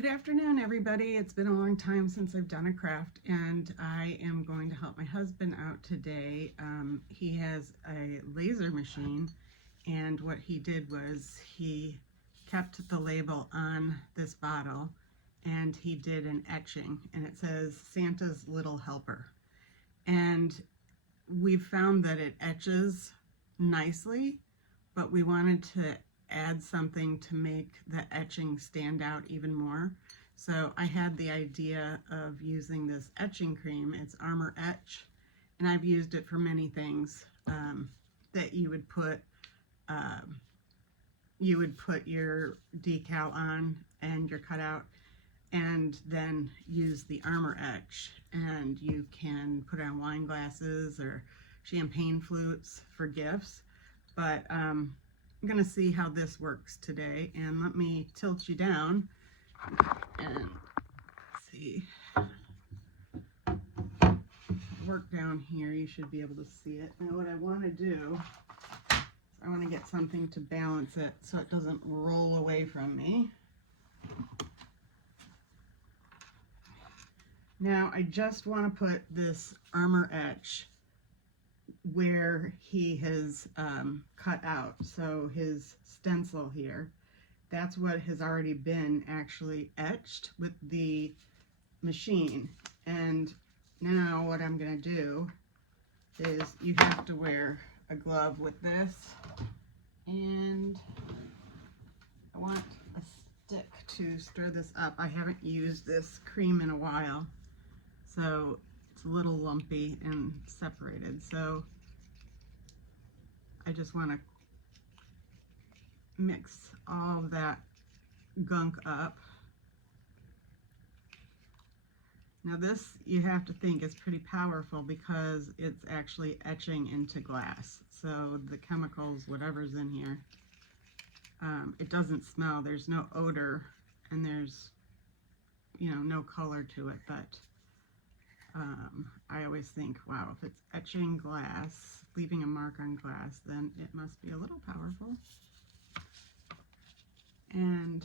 Good afternoon, everybody. It's been a long time since I've done a craft, and I am going to help my husband out today. He has a laser machine, and what he did was he kept the label on this bottle, and he did an etching, and it says Santa's Little Helper. And we've found that it etches nicely, but we wanted to add something to make the etching stand out even more. So I had the idea of using this etching cream. It's Armor Etch, and I've used it for many things that you would put your decal on and your cutout, and then use the Armor Etch, and you can put it on wine glasses or champagne flutes for gifts. But I'm going to see how this works today, and let me tilt you down and see. Work down here, you should be able to see it. Now what I want to do is I want to get something to balance it so it doesn't roll away from me. Now I just want to put this Armor Etch where he has cut out, so his stencil here, that's what has already been actually etched with the machine. And now what I'm going to do is, you have to wear a glove with this, and I want a stick to stir this up. I haven't used this cream in a while, so it's a little lumpy and separated, so I just want to mix all of that gunk up. Now this, you have to think, is pretty powerful because it's actually etching into glass. So the chemicals, whatever's in here, it doesn't smell, there's no odor, and there's, no color to it, but I always think, wow, if it's etching glass, leaving a mark on glass, then it must be a little powerful. And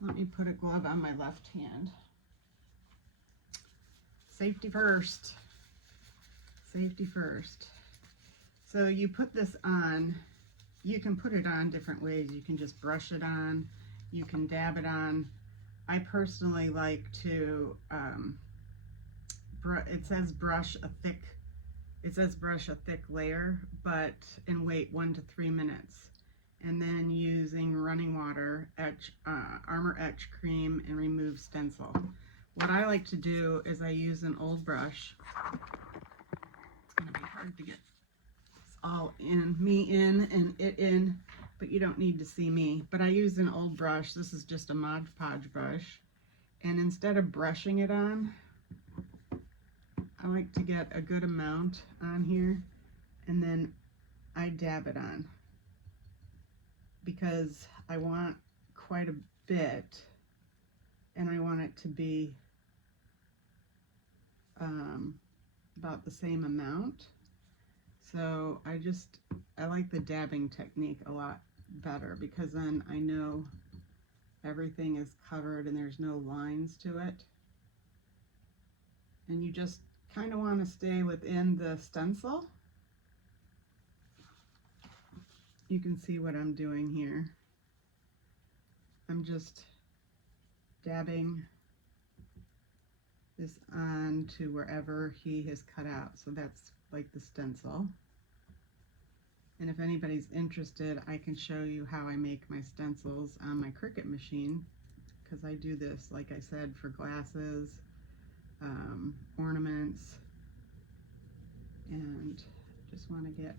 let me put a glove on my left hand. Safety first. Safety first. So you put this on, you can put it on different ways. You can just brush it on, you can dab it on. I personally like to, it says brush a thick layer, but and wait 1 to 3 minutes, and then using running water, Armor Etch cream, and remove stencil. What I like to do is I use an old brush. It's going to be hard to get this all in, me in and it in, but you don't need to see me. But I use an old brush. This is just a Mod Podge brush, and instead of brushing it on, I like to get a good amount on here, and then I dab it on, because I want quite a bit, and I want it to be about the same amount. So I like the dabbing technique a lot better, because then I know everything is covered and there's no lines to it. And you just kind of want to stay within the stencil. You can see what I'm doing here. I'm just dabbing this on to wherever he has cut out. So that's like the stencil. And if anybody's interested, I can show you how I make my stencils on my Cricut machine, because I do this, like I said, for glasses, ornaments, and just want to get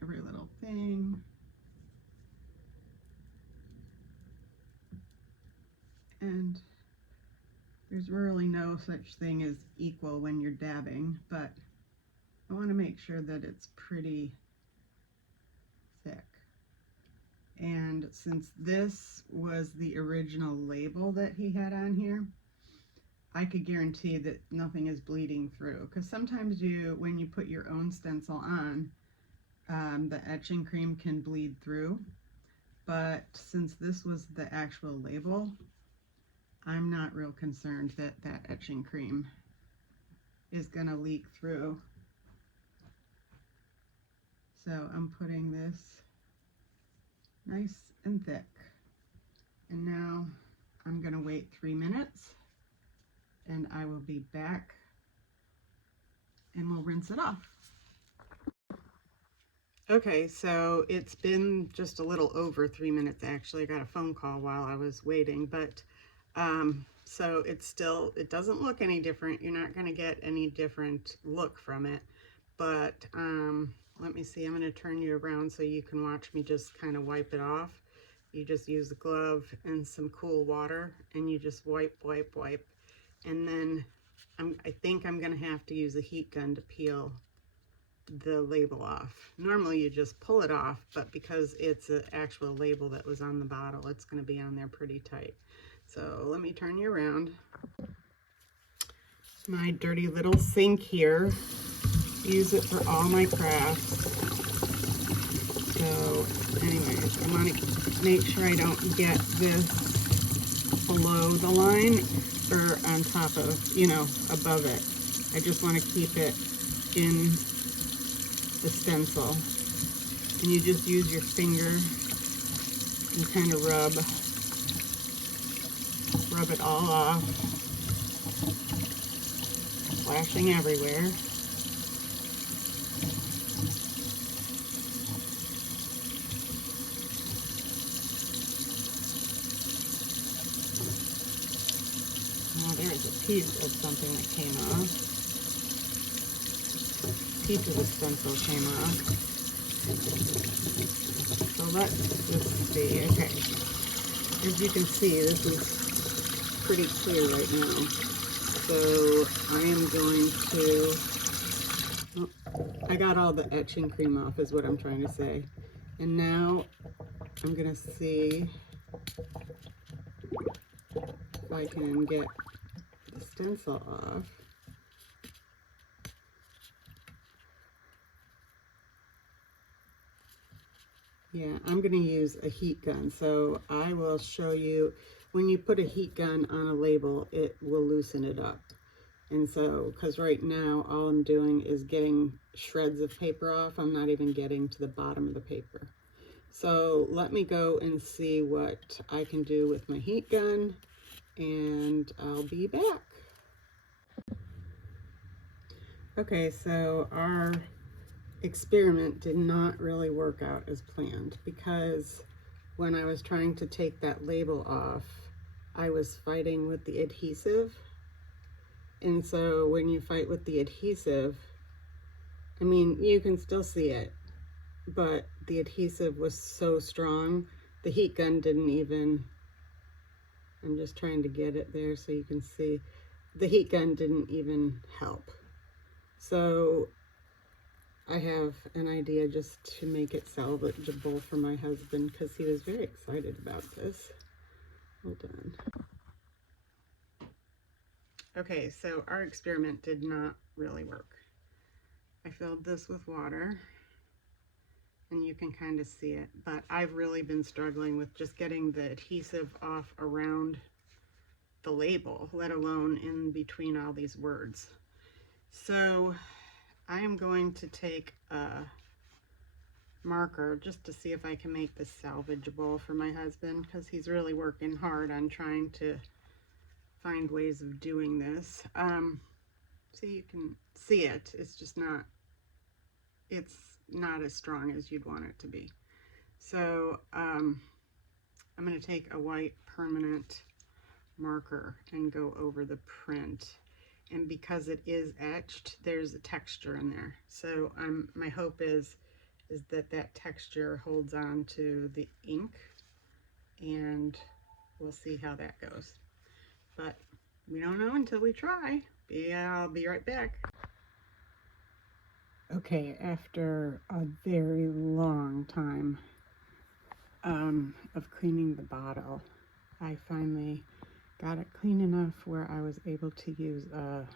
every little thing. And there's really no such thing as equal when you're dabbing, but I want to make sure that it's pretty thick. And since this was the original label that he had on here, I could guarantee that nothing is bleeding through, because sometimes when you put your own stencil on, the etching cream can bleed through, but since this was the actual label, I'm not real concerned that that etching cream is going to leak through. So I'm putting this nice and thick. And now I'm going to wait 3 minutes and I will be back and we'll rinse it off. Okay, so it's been just a little over 3 minutes actually. I got a phone call while I was waiting, but so it doesn't look any different. You're not going to get any different look from it, but let me see. I'm going to turn you around so you can watch me just kind of wipe it off. You just use a glove and some cool water and you just wipe, and then I think I'm going to have to use a heat gun to peel the label off. Normally you just pull it off, but because it's an actual label that was on the bottle, it's going to be on there pretty tight. So let me turn you around. My dirty little sink here. Use it for all my crafts. So anyways, I want to make sure I don't get this below the line or on top of, you know, above it. I just want to keep it in the stencil, and you just use your finger and kind of rub it all off, splashing everywhere. Oh, there's a piece of something that came off. Piece of the stencil came off. So let's just see. Okay, as you can see, this is pretty clear right now. So I am going to, oh, I got all the etching cream off is what I'm trying to say. And now I'm gonna see if I can get the stencil off. Yeah, I'm going to use a heat gun, so I will show you when you put a heat gun on a label, it will loosen it up. And so, because right now all I'm doing is getting shreds of paper off, I'm not even getting to the bottom of the paper. So let me go and see what I can do with my heat gun, and I'll be back. Okay, so our experiment did not really work out as planned, because when I was trying to take that label off, I was fighting with the adhesive. And so when you fight with the adhesive, I mean, you can still see it, but the adhesive was so strong, the heat gun didn't even, I'm just trying to get it there so you can see, the heat gun didn't even help. So I have an idea just to make it salvageable for my husband, because he was very excited about this. Hold on. Okay, so our experiment did not really work. I filled this with water, and you can kind of see it, but I've really been struggling with just getting the adhesive off around the label, let alone in between all these words. So I am going to take a marker just to see if I can make this salvageable for my husband, because he's really working hard on trying to find ways of doing this. So you can see it, it's just not, it's not as strong as you'd want it to be. So I'm going to take a white permanent marker and go over the print, and because it is etched, there's a texture in there. So my hope is that that texture holds on to the ink, and we'll see how that goes. But we don't know until we try. I'll be right back. Okay, after a very long time of cleaning the bottle, I finally got it clean enough where I was able to use a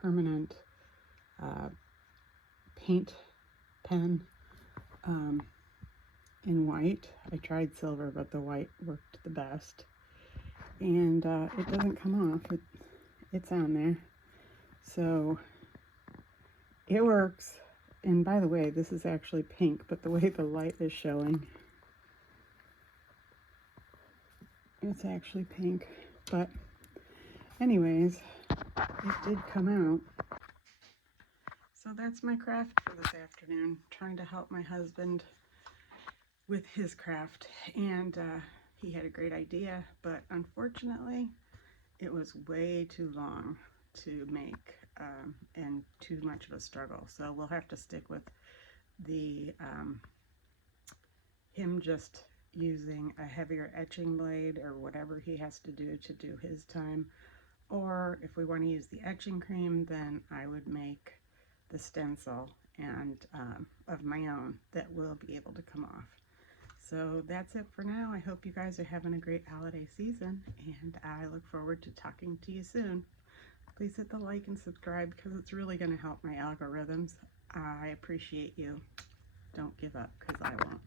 permanent paint pen in white. I tried silver, but the white worked the best. and it doesn't come off. It's on there. So it works. And by the way, this is actually pink, but the way the light is showing, it's actually pink. But anyways, it did come out. So that's my craft for this afternoon, trying to help my husband with his craft. And he had a great idea, but unfortunately it was way too long to make and too much of a struggle. So we'll have to stick with the him just using a heavier etching blade or whatever he has to do his time. Or if we want to use the etching cream, then I would make the stencil and of my own that will be able to come off. So that's it for now. I hope you guys are having a great holiday season, and I look forward to talking to you soon. Please hit the like and subscribe because it's really going to help my algorithms. I appreciate you. Don't give up, because I won't.